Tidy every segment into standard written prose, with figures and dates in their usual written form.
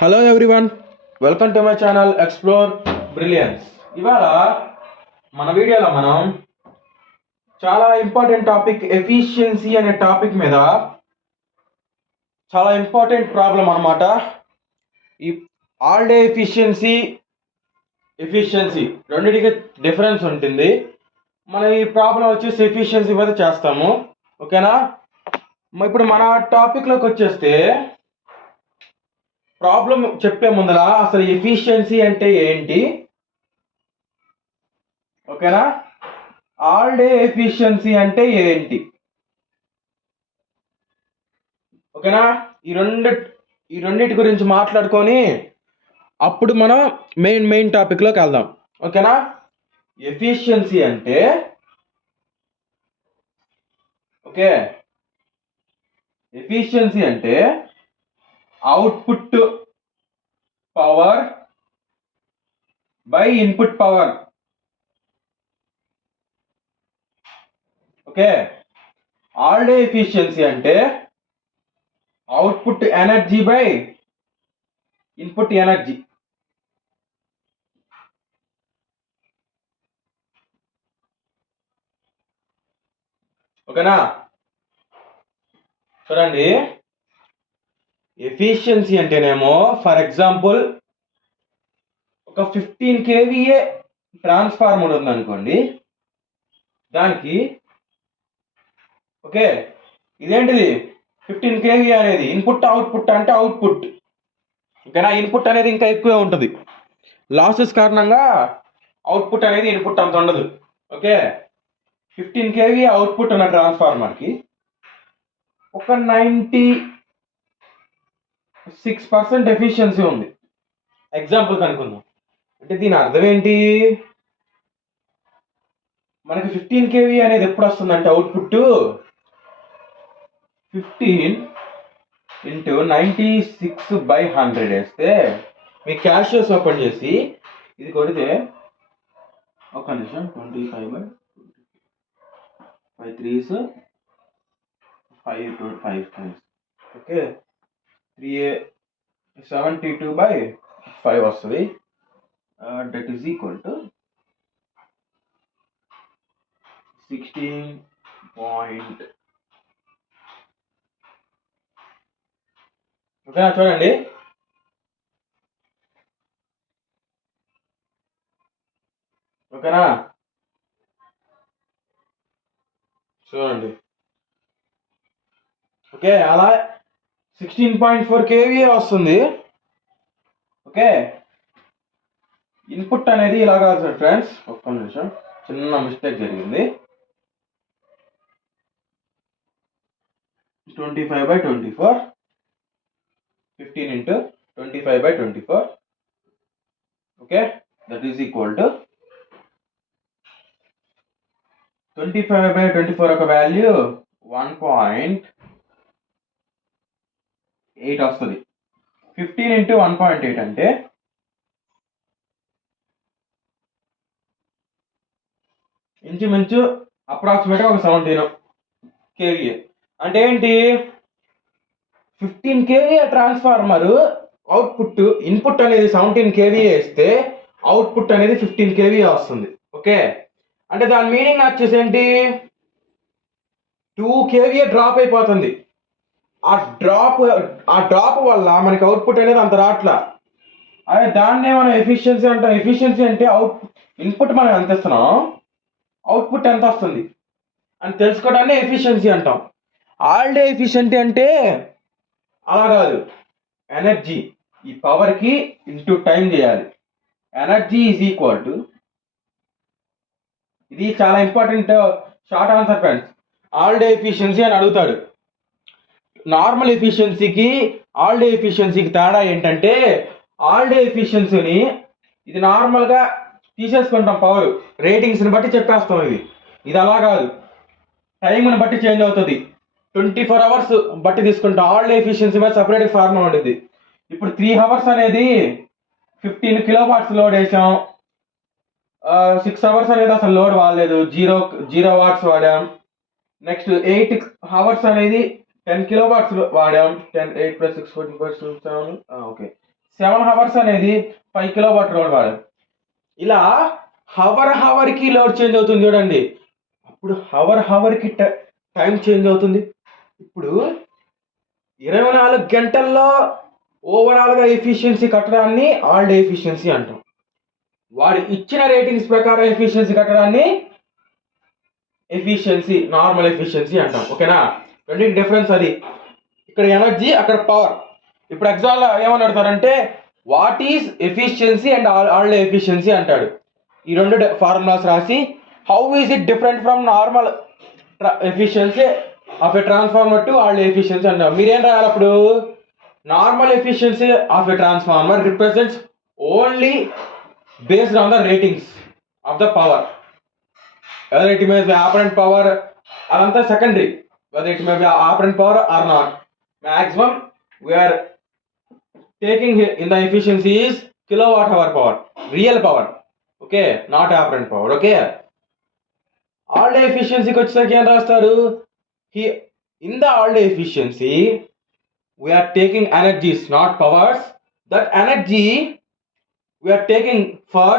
Hello everyone, welcome to my channel explore brilliance. ఇవాళ మన వీడియోలో మనం చాలా ఇంపార్టెంట్ టాపిక్ ఎఫిషియన్సీ అనే టాపిక్ మీద చాలా ఇంపార్టెంట్ ప్రాబ్లం అనమాట. ఈ ఆల్ డే ఎఫిషియన్సీ రెండింటికి డిఫరెన్స్ ఉంటుంది. మనం ఈ ప్రాబ్లం వచ్చేసి ఎఫిషియన్సీ మీద చేస్తాము, ఓకేనా. ఇప్పుడు మన టాపిక్లోకి వచ్చేస్తే ప్రాబ్లం చెప్పే ముందర అసలు ఎఫిషియన్సీ అంటే ఏంటి, ఓకేనా. ఆల్ డే ఎఫిషియన్సీ అంటే ఏంటి, ఓకేనా. ఈ రెండింటి గురించి మాట్లాడుకొని అప్పుడు మనం మెయిన్ టాపిక్లోకి వెళ్దాం, ఓకేనా. ఎఫిషియన్సీ అంటే ఎఫిషియన్సీ అంటే output power by input power, okay. All day efficiency అంటే output energy by input energy, ఓకేనా. చూడండి, ఎఫిషియన్సీ అంటేనేమో ఫర్ ఎగ్జాంపుల్ ఒక 15 kVA ట్రాన్స్ఫార్మర్ ఉందనుకోండి, దానికి ఓకే ఇదేంటిది 15 kVA అనేది ఇన్పుట్ అవుట్పుట్ అంటే అవుట్పుట్, ఓకేనా. ఇన్పుట్ అనేది ఇంకా ఎక్కువే ఉంటుంది, లాసెస్ కారణంగా అవుట్పుట్ అనేది ఇన్పుట్ అంత ఉండదు, ఓకే. 15 kVA అవుట్పుట్ ఉన్న ట్రాన్స్ఫార్మర్కి ఒక 96% ఎఫిషియన్సీ ఉంది, ఎగ్జాంపుల్ కనుక్కుందాం. అంటే దీని అర్థం ఏంటి, మనకి 15 kVA అనేది ఎప్పుడు వస్తుందంటే అవుట్పుట్ 15 ఇంటూ 96/100 వేస్తే మీ క్యాషియస్ ఓపెన్ చేసి ఇది కొడితే ఒక నిమిషం 25/5 3s 5 5 ఓకే 72/5 వస్తుంది. That is equal to 16. ఓకేనా. చూడండి, ఓకేనా. చూడండి, ఓకే. అలా 16.4 kVA వస్తుంది, ఓకే. ఇన్పుట్ అనేది ఇలా కాదు సార్ ఫ్రెండ్స్, ఒక్క నిమిషం చిన్న మిస్టేక్ జరిగింది. 25/24 15 into 25/24, okay. That is equal to 25/24 ఒక వాల్యూ 1.8 వస్తుంది. 15 ఇంటూ 1.8 అంటే ఇంచుమించు అప్రాక్సిమేట్గా ఒక 17 kVA. అంటే ఏంటి, 15 kVA ట్రాన్స్ఫార్మర్ అవుట్పుట్ ఇన్పుట్ అనేది 17 kVA ఇస్తే అవుట్పుట్ అనేది 15 kVA వస్తుంది, ఓకే. అంటే దాని మీనింగ్ వచ్చేసి ఏంటి, 2 kVA డ్రాప్ అయిపోతుంది. ఆ డ్రాప్ వల్ల మనకి అవుట్పుట్ అనేది అంత రాట్లా. అదే దాన్నే మనం ఎఫిషియన్సీ అంటాం. ఎఫిషియన్సీ అంటే ఇన్పుట్ మనం ఎంత ఇస్తున్నాం, అవుట్పుట్ ఎంత వస్తుంది అని తెలుసుకోవడాన్ని ఎఫిషియన్సీ అంటాం. ఆల్ డే ఎఫిషియన్సీ అంటే అలా కాదు, ఎనర్జీ ఈ పవర్కి ఇంటూ టైం చేయాలి. ఎనర్జీ ఈజ్ ఈక్వల్ టు, ఇది చాలా important short answer friends. All day efficiency అని అడుగుతాడు. నార్మల్ ఎఫిషియన్సీకి ఆల్ డే ఎఫిషియన్సీకి తేడా ఏంటంటే, ఆల్ డే ఎఫిషియన్సీని ఇది నార్మల్గా తీసేసుకుంటాం, పవర్ రేటింగ్స్ని బట్టి చెప్పేస్తాం. ఇది అలా కాదు, టైంని బట్టి చేంజ్ అవుతుంది. 24 hours బట్టి తీసుకుంటాం. ఆల్ డే ఎఫిషియన్సీ మీద సపరేట్ ఫార్ములా ఉంటుంది. ఇప్పుడు 3 hours అనేది 15 kW లోడ్ వేసాం, 6 hours అనేది అసలు లోడ్ వాడలేదు, 0 watts వాడాం. నెక్స్ట్ 8 hours అనేది 10 kW వాడాం. 8 + 6 14 7 ఓకే 7 hours అనేది 5 కిలోవాట్ లోడ్ వాడాలి. ఇలా హవర్కి లోడ్ చేంజ్ అవుతుంది చూడండి. అప్పుడు హవర్కి టైం చేంజ్ అవుతుంది. ఇప్పుడు 24 గంటల్లో ఓవరాల్గా ఎఫిషియన్సీ కట్టడాన్ని ఆల్ డే ఎఫిషియన్సీ అంటాం. వాడు ఇచ్చిన రేటింగ్స్ ప్రకారం ఎఫిషియన్సీ కట్టడాన్ని ఎఫిషియన్సీ, నార్మల్ ఎఫిషియన్సీ అంటాం. ఓకేనా? రెండింటి డిఫరెన్స్ అది. ఇక్కడ ఎనర్జీ, అక్కడ పవర్. ఇప్పుడు ఎగ్జామ్లో ఏమని అడుగుతారంటే what is efficiency and all day efficiency అంటాడు. ఈ రెండు ఫార్ములాస్ రాసి how is it different from normal efficiency of a transformer to all day efficiency అంటాం. మీరేం రాయాలి అప్పుడు? Normal efficiency of a transformer represents only based on the ratings of the power, whether it may be apparent power adanతా secondary, whether it may be apparent power or not. Maximum we are taking in the efficiency is kilowatt hour power, real power. Okay, not apparent power. Okay, all day efficiency కి వచ్చేసరికి ఏం రాస్తారు? In the all day efficiency we are taking energies, not powers. That energy we are taking for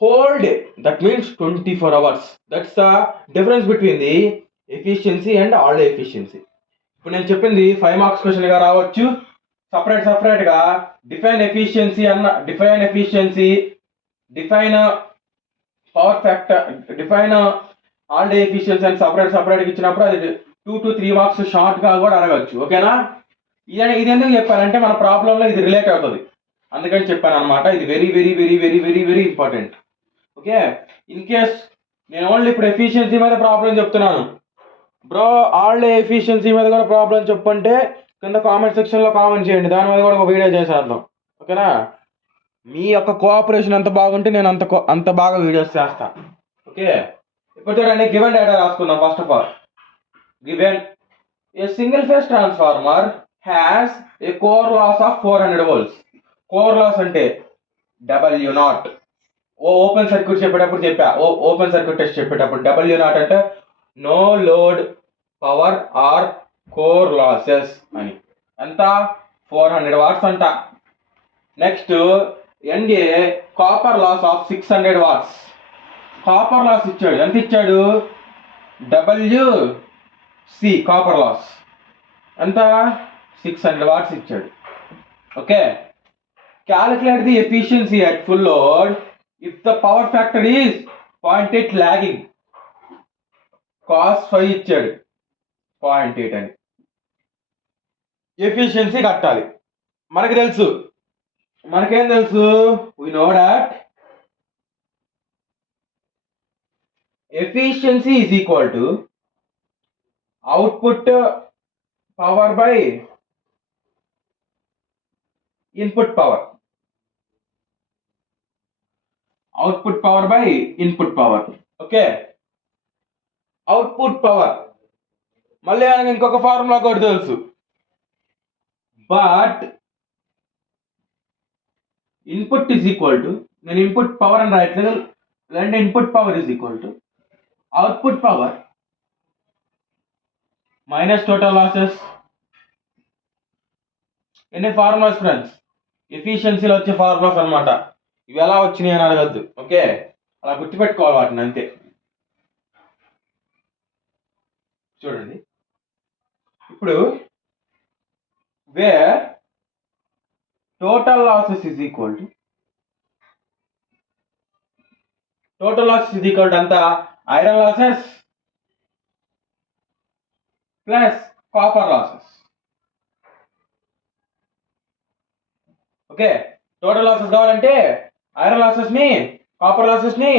whole day, that means 24 hours. That's the difference between the efficiency and all day efficiency. ఇప్పుడు నేను చెప్పింది 5 marks question గా రావచ్చు. Separate గా define efficiency define power factor, define all day efficiency అని separate ఇచ్చినప్పుడు అది 2 to 3 marks short గా కూడా అడగచ్చు. ఓకేనా? ఇది ఎందుకు చెప్పానంటే మన ప్రాబ్లంలో ఇది రిలేట్ అవుతుంది, అందుకని చెప్పాను అనమాట. ఇది very very very very very very important. Okay, in case నేను ఓన్లీ ఇప్పుడు ఎఫిషియన్సీ మీద ప్రాబ్లం చెప్తున్నాను బ్రో, ఆల్ డే ఎఫిషియన్సీ మీద కూడా ప్రాబ్లం చెప్పంటే కింద కామెంట్ సెక్షన్లో కామెంట్ చేయండి, దాని మీద కూడా ఒక వీడియో చేసేద్దాం. ఓకేనా? మీ యొక్క కోఆపరేషన్ ఎంత బాగుంటే నేను అంత బాగా వీడియోస్ చేస్తాను. ఓకే, ఇప్పుడు చూడండి, గివెన్ డేటా రాసుకుందాం. First of all, given a single phase transformer has a core loss of 400 volts. Core loss అంటే W0. ఓపెన్ సర్క్యూట్ చెప్పేటప్పుడు చెప్పా, ఓపెన్ సర్క్యూట్ టెస్ట్ చెప్పేటప్పుడు W0 అంటే no load power or core losses అని. ఎంత? 400 watts అంట. Next NA copper loss of 600 watts. Copper loss ఇచ్చాడు, ఎంత ఇచ్చాడు? WC కాపర్ లాస్ ఎంత? 600 watts ఇచ్చాడు. Okay, calculate the efficiency at full load if the power factor is 0.8 lagging. cos 5 ఇచ్చాడు, 0.8 అని. ఎఫిషియన్సీ కట్టాలి. మనకేం తెలుసు? we know that efficiency is equal to output power by input power. Output power by input power. Okay, output power మళ్ళీ ఆయనకి ఇంకొక formula కూడా తెలుసు, but input is equal to, నేను ఇన్పుట్ పవర్ అని రాయట్లేదు, లేదంటే input power is equal to output power minus total losses. ఎన్ని formulas friends? ఎఫిషియన్సీలో వచ్చే ఫార్ములాస్ అనమాట. ఇవి ఎలా వచ్చినాయి అని అడగద్దు. ఓకే, అలా గుర్తుపెట్టుకోవాలి వాటిని, అంతే. చూడండి, ఇప్పుడు where total losses is equal to అంత iron losses plus copper losses. Okay, total losses కావాలంటే ఐరన్ లాసెస్ ని, కాపర్ లాసెస్ ని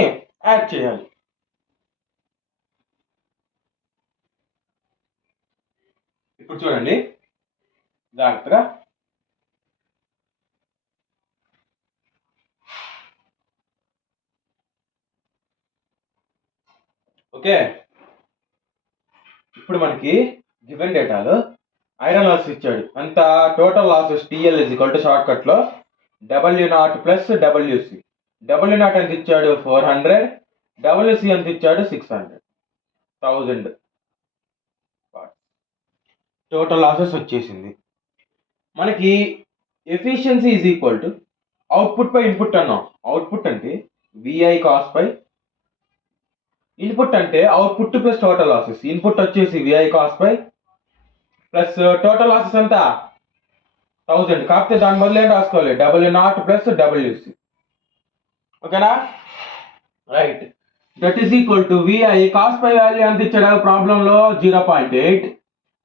యాడ్ చేయాలి. ఇప్పుడు చూడండి జాగ్రత్తగా, ఓకే. ఇప్పుడు మనకి గివెన్ డేటాలో ఐరన్ లాస్ ఇచ్చాడు, అంత total losses TL is equal to short cut లో W0 ప్లస్ WC. W0 ఎంత ఇచ్చాడు? 400. WC ఎంత ఇచ్చాడు? 600. 1000 టోటల్ లాసెస్ వచ్చేసింది. మనకి efficiency is equal to output by input అన్నాం. అవుట్పుట్ అంటే విఐ కాస్ బై ఇన్పుట్ అంటే output plus total losses. Input వచ్చేసి V I cos by plus total losses ఎంత 1000. కాకపోతే దాని బదులు ఏం రాసుకోవాలి, W0 ప్లస్ WC. ఓకేనా, right. That is equal to V I cos by value ఎంత ఇచ్చాడు ప్రాబ్లంలో 0.8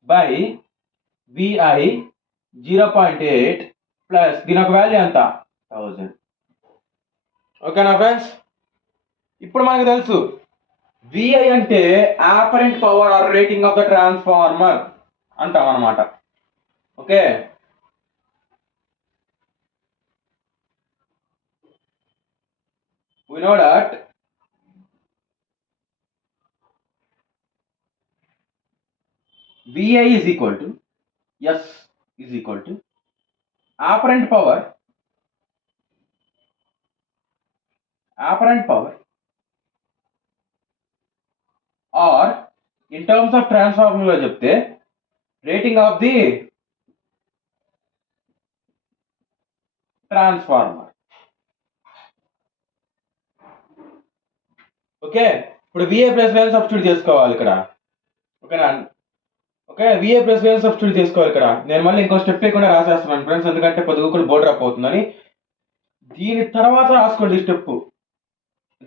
బై విఐ 0.8 ప్లస్ దీని ఒక వాల్యూ ఎంత 1000. ఓకేనా ఫ్రెండ్స్, ఇప్పుడు మనకు తెలుసు విఐ అంటే apparent power or rating of the transformer అంటాం అన్నమాట. Okay, we know that VI is equal to S is equal to apparent power or in terms of transformer lo chepte rating of the transformer. Okay, ఇప్పుడు VI plus value substitute చేసుకోవాలి ఇక్కడ. ఓకేనా, okay, VI plus value substitute చేసుకోవాలి ఇక్కడ. నేను మళ్ళీ ఇంకో step లేకుండా రాసేస్తున్నాను ఫ్రెండ్స్, ఎందుకంటే పొద్దుగుకులు బోర్డు డ్రాప్ అవుతుందని. దీని తర్వాత రాసుకోండి స్టెప్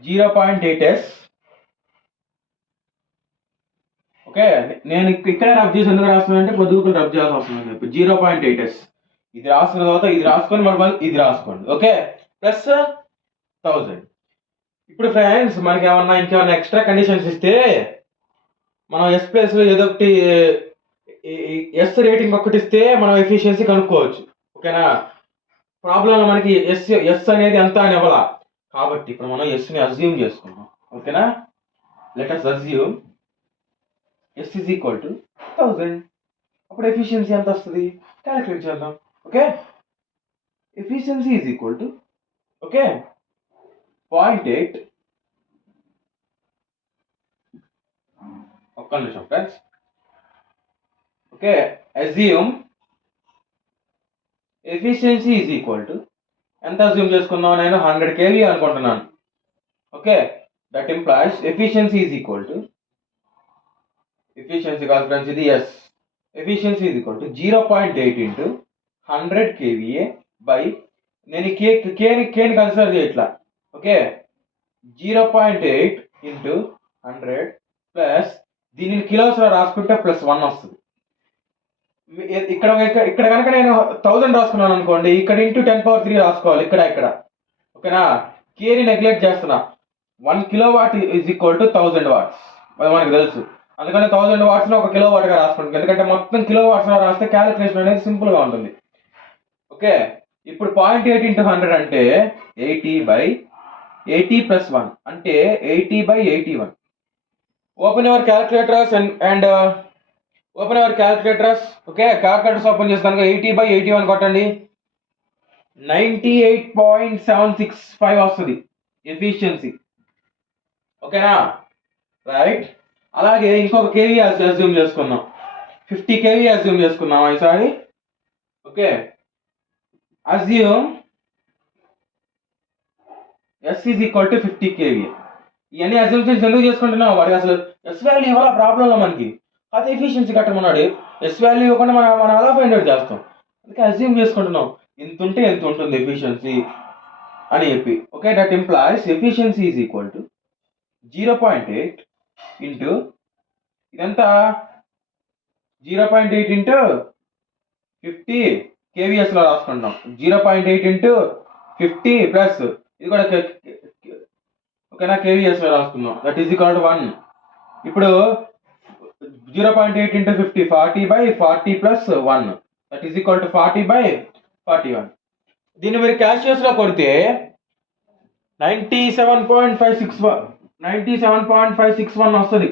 0.8s. ఓకే, నేను ఇక్కడే రబ్ చేసి ఎందుకు రాస్తున్నానంటే పొద్దుగుకులు రబ్ చేయాల్సి వస్తుందని చెప్పి 0.8s. ఇది రాసుకున్న తర్వాత ఇది రాసుకొని మళ్ళీ ఇది రాసుకోండి. Okay, plus 1000. ఇప్పుడు ఫ్రెండ్స్ మనకి ఇంకేమన్నా ఎక్స్ట్రా కండిషన్స్ ఇస్తే మనం ఎస్ ప్లేస్లో ఏదో ఒకటి ఎస్ రేటింగ్ ఒకటి ఇస్తే మనం ఎఫిషియన్సీ కనుక్కోవచ్చు. ఓకేనా, ప్రాబ్లంలో మనకి ఎస్ అనేది ఎంత అని ఇవ్వాల, కాబట్టి ఇప్పుడు మనం ఎస్ని అజ్యూమ్ చేసుకున్నాం. ఓకేనా, let us assume S is equal to 1000. అప్పుడు ఎఫిషియన్సీ ఎంత వస్తుంది క్యాలిక్యులేట్ చేద్దాం. Okay, efficiency is equal to okay 0.8. ఒక్క నిమిషం friends. Okay, assume efficiency is equal to ఎంత అజ్యూమ్ చేసుకున్నాం, నేను 100 kV అనుకుంటున్నాను. Okay, that implies efficiency is equal to efficiency కాదు ఫ్రెండ్స్, ఇది S. Efficiency is equal to 0.8 into 100 kVA by నేను కేని కన్సిడర్ చేయట్లా. ఓకే, 0.8 ఇంటూ 100 ప్లస్ దీనిని కిలోస్లో రాసుకుంటే ప్లస్ 1 వస్తుంది. ఇక్కడ కనుక నేను 1000 రాసుకున్నాను అనుకోండి, ఇక్కడ ఇంటూ 10⁻³ రాసుకోవాలి ఇక్కడ. ఓకేనా, కేని నెగ్లెక్ట్ చేస్తున్నా. 1 kilowatt is equal to 1000 watts అది మనకు తెలుసు. అందుకని 1000 wattsను 1 కిలోవాట్గా రాసుకుంటాం, ఎందుకంటే మొత్తం కిలోవాట్స్లో రాస్తే క్యాలిక్యులేషన్ అనేది సింపుల్గా ఉంటుంది. ఓకే, ఇప్పుడు 0.8 ఇంటూ 100 అంటే 80/80 ప్లస్ 1 అంటే 80/81. Open your calculators and open your calculators. Okay, calculators open చేస్తాను. 80/81 కొట్టండి, 98.765 వస్తుంది ఎఫిషియన్సీ. ఓకేనా, రైట్. అలాగే ఇంకొక కేవీ అజ్యూమ్ చేసుకుందాం, 50 kV అజ్యూమ్ చేసుకుందాం ఈసారి. Okay, assume S is equal to 50 kV. ఇవన్నీ అజ్యూమ్షన్స్ ఎందుకు చేసుకుంటున్నాం, వాడికి అసలు ఎస్ వాల్యూ ఇవ్వాల ప్రాబ్లంలో మనకి, అది ఎఫిషియన్సీ కట్టమన్నాడు. ఎస్ వాల్యూ ఇవ్వకుండా మనం అలా ఫైండ్ అవుట్ చేస్తాం. అందుకే అజ్యూమ్ చేసుకుంటున్నాం ఇంత ఉంటే ఎంత ఉంటుంది ఎఫిషియన్సీ అని చెప్పి. Okay, that implies efficiency is equal to 0.8 into ఇదంతా 0.8 ఇంటూ 50 kVSలో రాసుకుంటాం. 0.8 ఇంటూ 50 ప్లస్ ఇది కూడా ఓకేనా kVSలో రాసుకుందాం. That is equal to 1. ఇప్పుడు 0.8 into 50 40/40 plus 1 that is equal to 40/41. దీన్ని మీరు క్యాల్కులేషన్లో కొడితే 97.561 వస్తుంది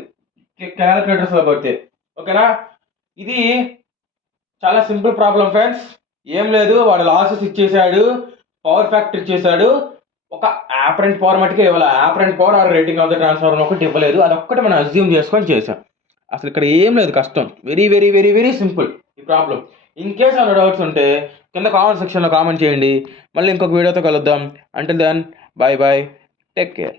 క్యాలిక్యులేటర్స్లో కొడితే. ఓకేనా, ఇది చాలా సింపుల్ ప్రాబ్లం ఫ్రెండ్స్. ఏం లేదు, వాడు లాసెస్ ఇచ్చేసాడు, పవర్ ఫ్యాక్టర్ ఇచ్చేసాడు, ఒక అపరెంట్ పవర్ మట్టుకే ఇవ్వాలి. Apparent power or rating of the transformer ఒకటి ఇవ్వలేదు, అదొక్కటి మనం అజ్యూమ్ చేసుకొని చేసాం. అసలు ఇక్కడ ఏం లేదు కష్టం, very very very very simple ఈ ప్రాబ్లం. ఇన్ కేస్ అలా డౌట్స్ ఉంటే కింద కామెంట్ సెక్షన్లో కామెంట్ చేయండి. మళ్ళీ ఇంకొక వీడియోతో కలుద్దాం. Until then, bye bye, take care.